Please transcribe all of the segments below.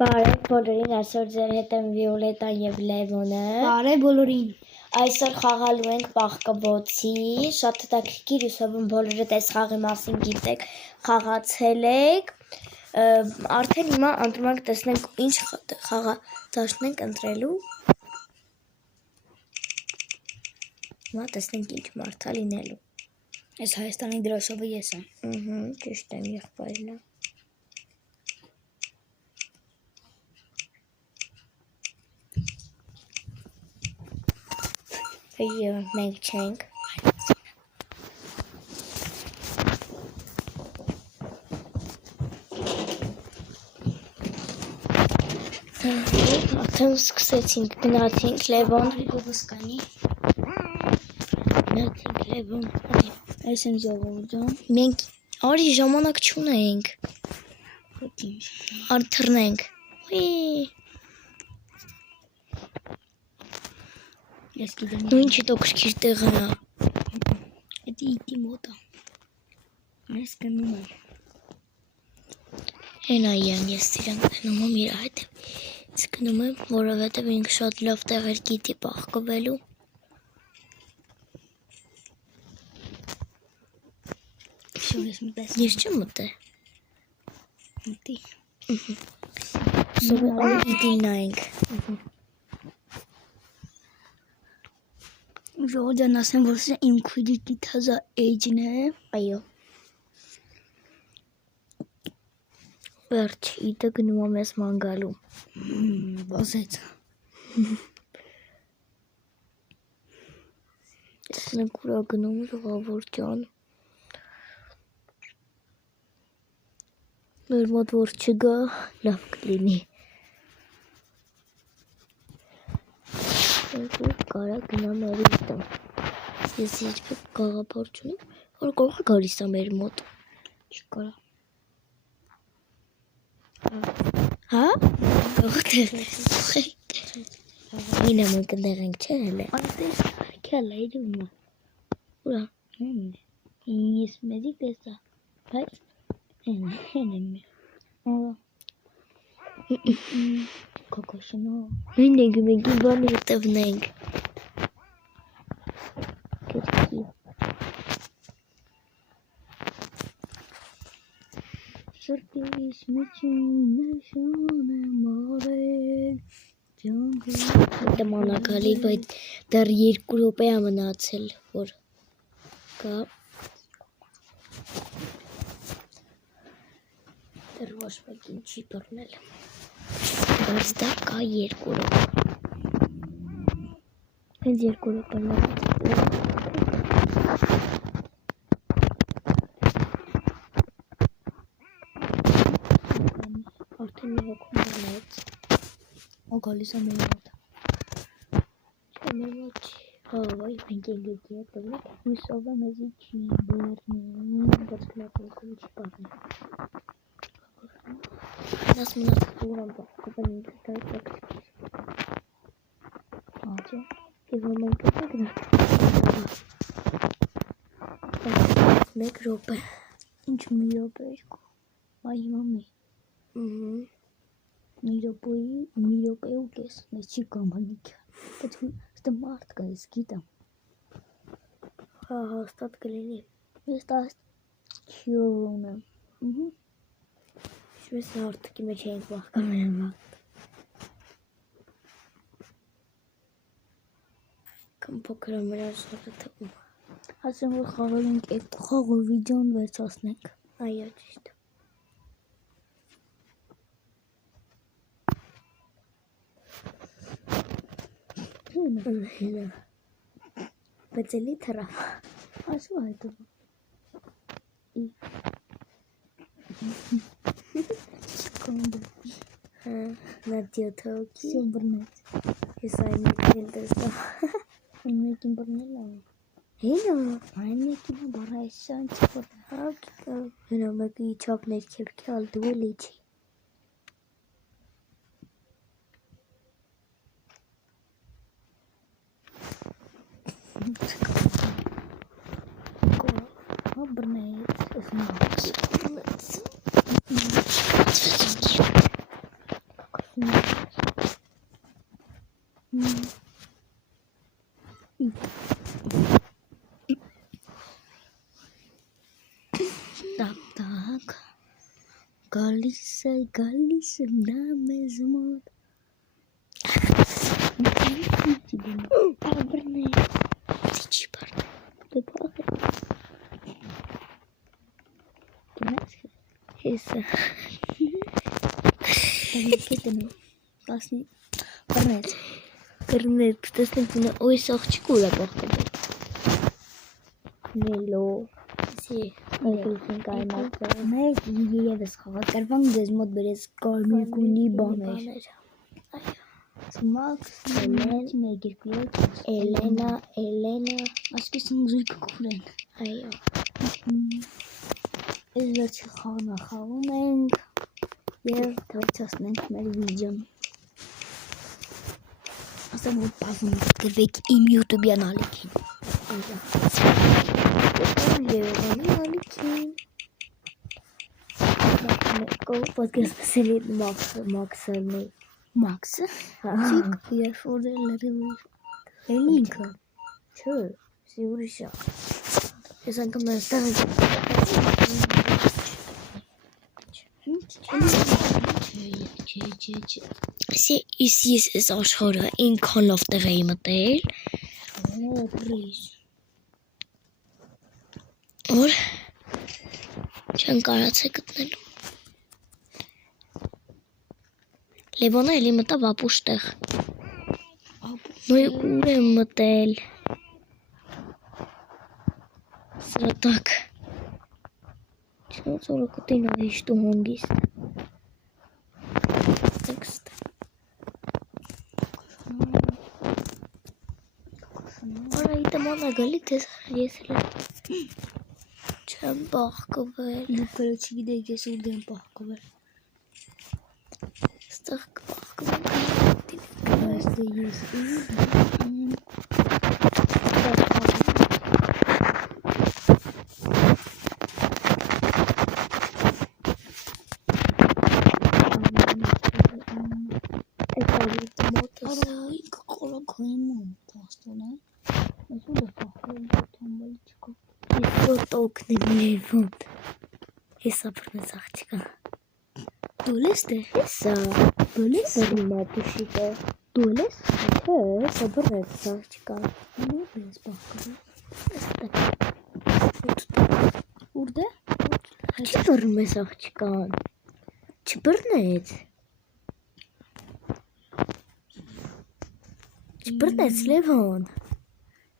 Բարև բոլորին, այսօր ձեր հետ եմ Վիոլետան և Լևոնը։ Բարև բոլորին։ Այսօր խաղալու ենք բաղկաբոցի, շատ հետաքրքիր, հուսով եմ բոլորդ այս խաղի մասին գիտեք, խաղացել եք։ Արդեն հիմա ընտրում ենք, տեսնենք ինչ խաղադաշտենք ընտրելու։ Հիմա տեսնենք ինչ մարդա լինելու։ Այս Հայաստանի դրոշովը ես եմ։ Ճիշտ եմ, եղբայրն է։ Մենք չենք։ Արդեն սկսեցինք, գնացինք Լևոն։ Գովսկանի։ Գնացինք Լևոն։ Այս եմ ժողովուրդում։ Մենք արի ժամանակ չունենք։ Արթռնենք։ Ես գիտեմ։ Դու ինչ հետաքրքիր տեղ է։ Էդի իտի մոտ է։ Ես գնում եմ։ Հենա ես իրան գնում եմ իր հետ։ Ես գնում եմ, որովհետև ինքը շատ լավ տեղեր գիտի բաղկվելու։ Ես չեմ մտե։ Մտի։ Սովը ալիդի նայենք։ Ժողովրդան ասեմ, որ սա իմ քույրիկի թազա էջն է։ Այո։ Վերջ, իտը գնում եմ ես մանգալու։ Բազեց։ Տեսնենք ուրա գնում ժողովուրդ ջան։ Մեր մոտ որ չգա, լավ կլինի։ Կարա գնամ արիստամ։ Ես երբեք գաղափար չունեմ, որ կարող է գալիս է մեր մոտ։ Չկարա։ Հա? Կարող է։ Ինը մենք ընդեղ ենք չէ հելը։ Այդպես քյալ է դու։ Ուրա։ Ես մեզի տեսա։ Բայց հենեմ։ Կոկոշնո։ Մենք բանի տվնենք։ Կերքի։ Սրտիս միջին նշան է մարել ջանքը։ Դմանակալի, բայց դեռ 2 րոպե է մնացել, որ կա։ Դեռ ոչ մեկին չի բռնել։ Բայց դա կա 2 րոպե։ Հենց 2 րոպե մնացել։ Արդեն մի հոգում բռնեց։ Ու գալիս է մեր մոտ։ Չէ, մեր մոտ չի։ Հա, վայ, մենք ենք եկի հետևնեք։ Հույսով է մեզի չի բռնի, բայց լապոլկով չի բռնի։ Нас մնացել եմ բաղկոպեն ինքը դայտակ։ Ահա։ Եվ մենք գնանք։ 1 րոպե։ Ինչ մի րոպե երկու։ Այ հիմա մի։ Մի րոպե ու կես։ Մեզ չի կամանիք։ Բայց ստը մարդ կա, ես գիտեմ։ Հա, հաստատ կլինի։ Ես 10 քիլո ունեմ։ Շուտ հարթակի մեջ ենք բաղկանում։ Կամ փոքր ամենա շարը թվում։ Ասեմ, որ խաղալ ենք այդ խաղով վիդեոն վերջացնենք։ Այո, ճիշտ։ Հենա։ Բայց էլի թռավ։ Ասու հետո։ Կոնդը։ Նա դիոթոքի։ Всё բռնեց։ Ես այն մեկին տեսա։ Այն մեկին բռնել է։ Հենա։ Այն մեկին բռնայսան չփոթ։ Հենա մեկի իջավ ներքև քյալ դու էլի չի։ Так. Գալիս է նա մեզ մոտ։ Բրնի։ Չի բար։ Դե բախ։ Հեսա։ Տանիքետն ասի բռնեց։ Կրնեց, տեսնենք նա օյս աղջիկ ուր է բախկել։ Նելո։ Սի, այդքան կայմացը։ Մեկ եւս խաղա կարվան դες մոտ բերես կարմիր գունի բաներ։ Մաքս, Էլենա, այսպեսին զույգը կուրեն։ այո։ Այս վերջի խաղնա խաղում ենք և թվացասնենք մեր վիդեոն։ Ասեմ որ բազում գրվեք իմ յութուբյան ալիքին։ Լևոնի ալիքին։ Podcast սերի Մաքսը։ Մաքսը։ Չիկ երբ որ լրիվ էլ ինքը։ Չէ, սի ուրիշ է։ Ես անգամ այստեղ Սի ես այս աշխարհը ինքան լավ տեղ էի մտել։ Որ չեմ կարացել գտնել։ Լևոնը էլի մտավ ապուշ տեղ։ Նույ ուր եմ մտել։ Սրատակ։ Չնոց օրը կտին ավիշտու հոնգիստ։ Տեքստ։ Արա իտը մանա գալի տես ես էլ չեմ բախկվել։ Դուքերը չգիտեք ես ուր եմ բախկվել։ Ստեղ կբախկվում Այստե ես ինքը կորակայի մոտ աստոն է։ Ես ուր է բախկվել թամբալի չկա։ Ես օգնեմ Լևոն։ Հեսա բռնեց աղջիկը։ Դու ես դե։ Հեսա։ Դոլես։ Բռնում ապուշիկը։ Դու ես։ Չէ, հեսա բռնեց աղջիկը։ Ուր ես բախկվել։ Այստեղ։ Ուր դե։ Չի բռնում ես աղջիկան։ Չբռնեց։ Չբռնեց Լևոն։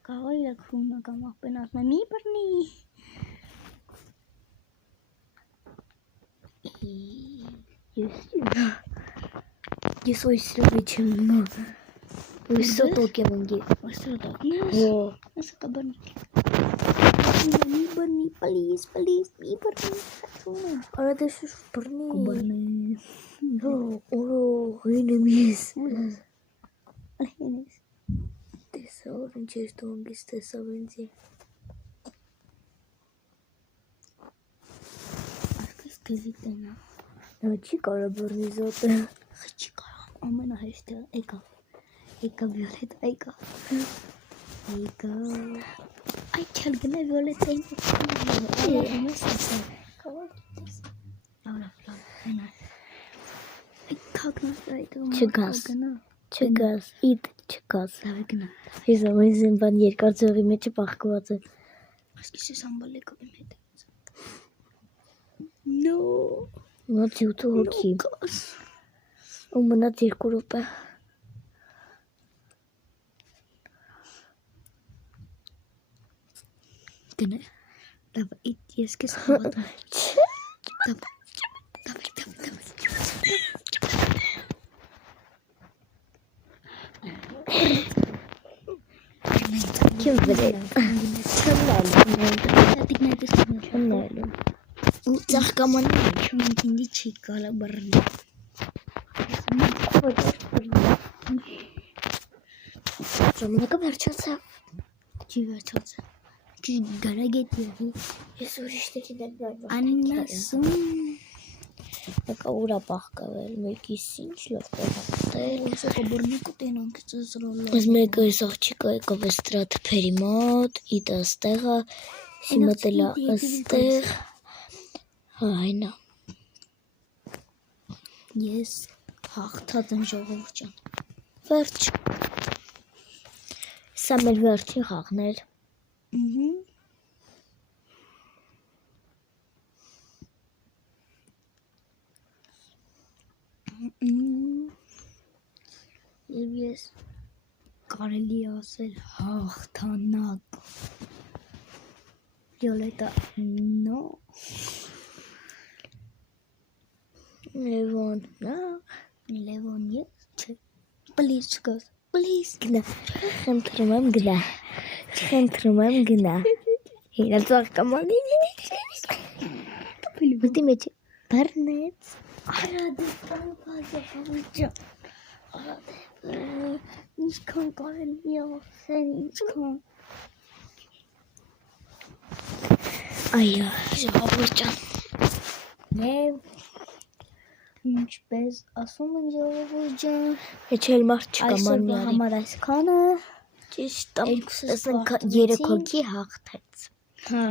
Կարող է քունը կամ աղբեն ասում է մի բռնի։ Ես ոյսրովի չեմ նո։ Ոյսոտոկ եմ ընգի։ Ոյսրոտոկն ես։ Հո։ Ես կա բռնի։ Մի բռնի, պլիզ, մի բռնի։ Արա դե շուշ բռնի։ Բռնի։ Հո, օրո, հին եմ ես։ Ալհինես։ Տեսա որ ինչ ես դու ընգիս տեսա վենձի։ Այսպես կզիկ դենա։ Նա չի կարա բռնի զոտը։ Չի կարող, ամենահեշտը եկա Վիոլետ, եկա։ Այ չել գնա Վիոլետային ես ասեմ։ Կարող ես։ Լավ, գնա։ Քակնաս այդ Չգաս, իտ չգաս։ Լավ գնա։ Ես ամեն բան երկար ձողի մեջը բախկված է։ Այսքիսի սամբալի կողի հետ։ No։ Մոտ 7 հոգի։ Ու մնաց 2 րոպե։ Գնա։ Լավ, ես քեզ հավատում։ Давай. Kim bilir? Çömlelim. Ծաղկամանին չունենքի չի կարա բռնի։ Ժամանակը վերջացավ։ Չի վերջացա։ Չի գարագետ եղի։ Ես ուրիշների ներբրայվ։ Աննասում։ Մեկը ուրա բաղկավել, մեկիս ինչ լավ տեղատել։ Ոսը կբրնի կտենանք ծզրալը։ Ես մեկը այս աղջիկը եկավ է ստրատփերի մոտ, իտը աստեղը, սիմատելա աստեղ։ Հա, այնա։ Ես հաղթած եմ ժողովուրդ ջան։ Վերջ։ Սա մեր վերջին խաղն էր։ Եվ ես կարելի է ասել հաղթանակ։ Վիոլետա նո։ Լևոն, նա, Լևոն ես չէ։ Պլիզ չգաս։ Պլիզ գնա։ Խնդրում եմ գնա։ Խնդրում եմ գնա։ Հինա ծաղկամանի։ Մտի մեջ բռնեց։ Արադի կանքազը հավիճա։ Արադի ինչքան կարելի է ասել ինչքան։ Այո, ժողովուրդ ջան։ Եվ ինչպես ասում են ժողովուրդ ջան, Մեջ էլ մարդ չկա այսօրվա մանյարի։ համար այսքանը։ Ճիշտ է։ Երկուսս Ասենք պարտվեցին։ 3 հոգի հաղթեց։ Հա,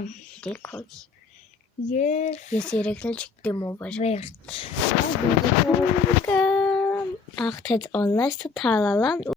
3 հոգի։ եւ Ես 3-ն էլ չգիտեմ ով էր։ վերջ։ Հաղթեց Օնլայնը թալալան